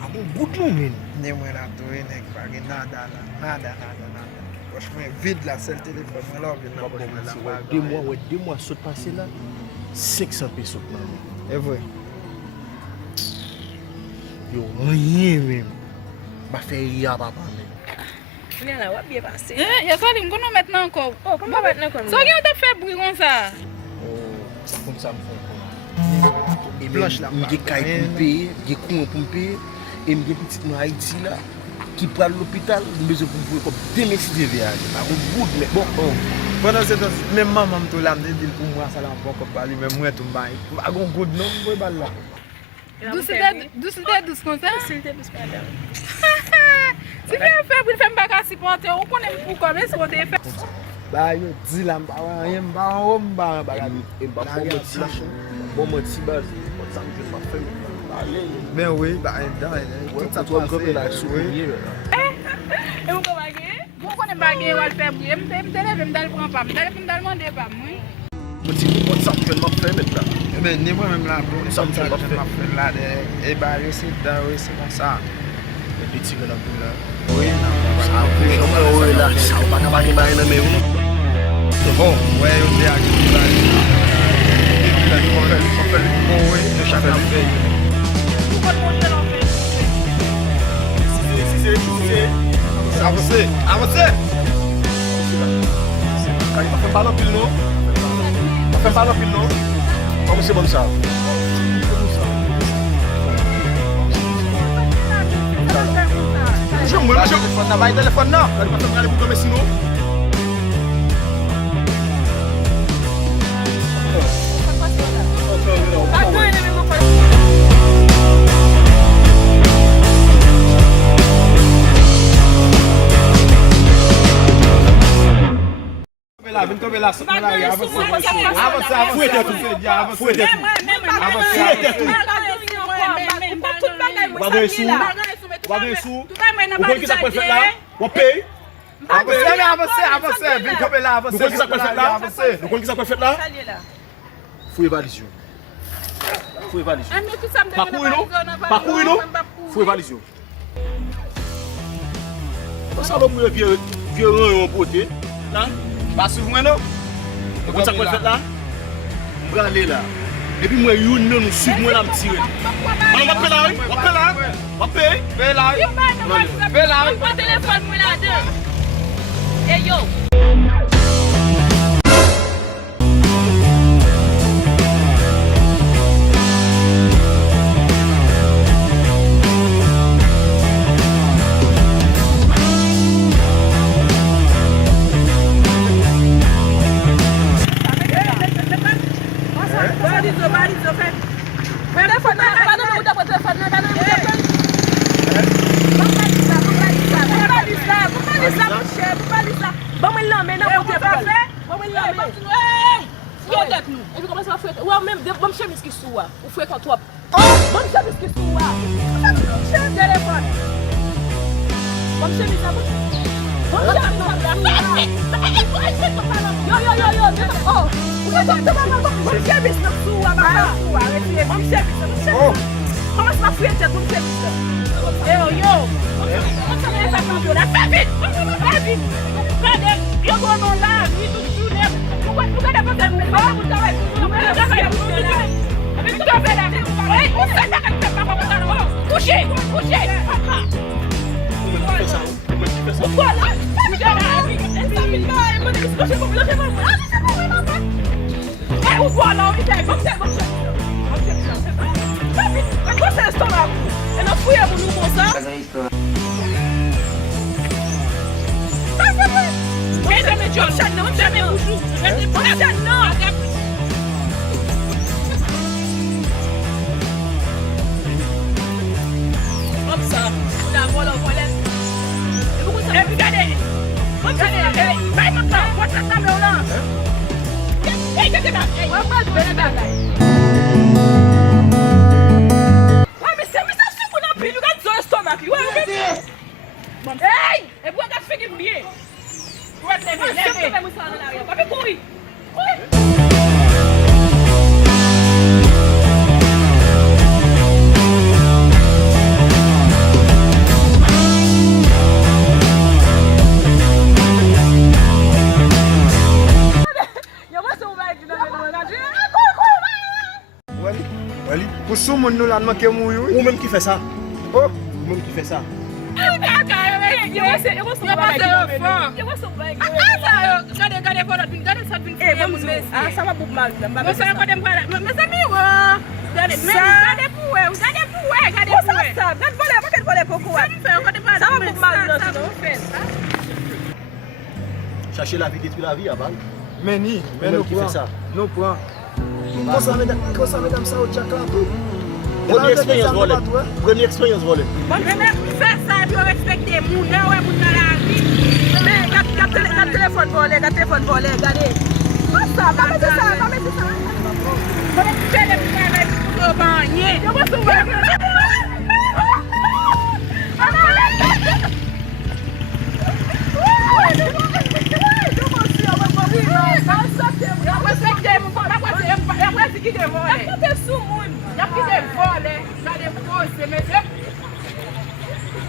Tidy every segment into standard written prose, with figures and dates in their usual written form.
Bagou gout nou men. Ni mwen ap tou e nek bagi nada. Poch mwen vide la sel telefon mwen la vide nan poch mwen la bagan. 2 mois sot pase la, 500 pesos nan men. E vwe? Yo, rien men. Ba fe ya papa men. Mwen la wap biye pase. Ya sali mwen konon met nan anko. Oh, kon ba bet nan kon. So gen ou te fe bri kon sa? Kon sa m fon kon. Blanche la Mge kay pou mpe, mge koun pou mpe, e mge petit nou Haiti la, ki pral l'hôpital, mbe pou mpe kop demeside viage. Bagou gout men. Bon, Pendant se ton, men maman tou la mde dil pou mwa sa la mpon kop pali, men mwen tou mbay. Bagon goud non mwen bal la. Dou se te dous kon sa? Sil te bus padam. Si fe fe bri fe mbaka si pante, ou konen pou kome si wote fe? Ba yo di la mba wan, mba wan bagay. e mba bon moti baz, kon sa mje ma fe men. Ben oui, ba en dan, tout sa Tout pase. la souvenir. E mwen kon bagye? Mwen konen bagye wal fe bri, mte leve mdal pran pam, mdal mande pam mwen. Moti kon sa mje ma fe men la. Ben ni mwen men la pou, Sa mje ma fe. ma fe la de, e ba yo se da we se kon sa. E ti gen an pou la. Oui, nan. Sa pou yon mwen oue la, sa ou pa kabani baye nan men ou. Bon, ouais, yo de a ki pou la. Kon fel bon we, yo chakal fe. Ou kon moun jen an fe? Avance! Kaya pa fèm balon pil nou? Pa fèm balon pil nou? Pa mwen se bon sa? Mwen telefon nan, bayi telefon nan. Kaya pa fèm gale pou kome si nou? Vin tombe la, sot mwen la, avance. Fouete tout. Wade sou. Ou kon ki sa kwen fet la? Wapey? Avance, vin tombe la, avance. Nou kon ki sa kwen fet la? Nou kon ki sa kwen fet la? Fouye valiz yo. Pakou nou? Fouye valiz yo. Sa lom mwen vie ran yon pote. Nan? Basou mwen nou? Nou kon sa kwen fet la? Mwen ale la. Epi mwen yon nan nou sub mwen la mtire. Anon wapè la? Wapè? Ve la, Mwen telefon mwen la de. E yo. monde nous là manquer mourir. Ou même qui fait ça. Oh, Ou même qui fait ça. Chercher la vie, détruire la vie avant. mais ni, mais Ou même nous qui fait ça. Nous prend. Comment ça mesdames ça au tchak là tout? Première expérience volée. Première expérience volée. Téléphone volé, regardez. Ça, pas mettre ça, pas mettre ça.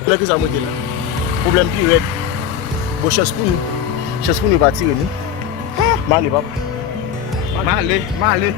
Là que ça monte là. Problème pire. Bon chasse pour nous. Chasse pour nous va tirer nous. Malé papa. Malé.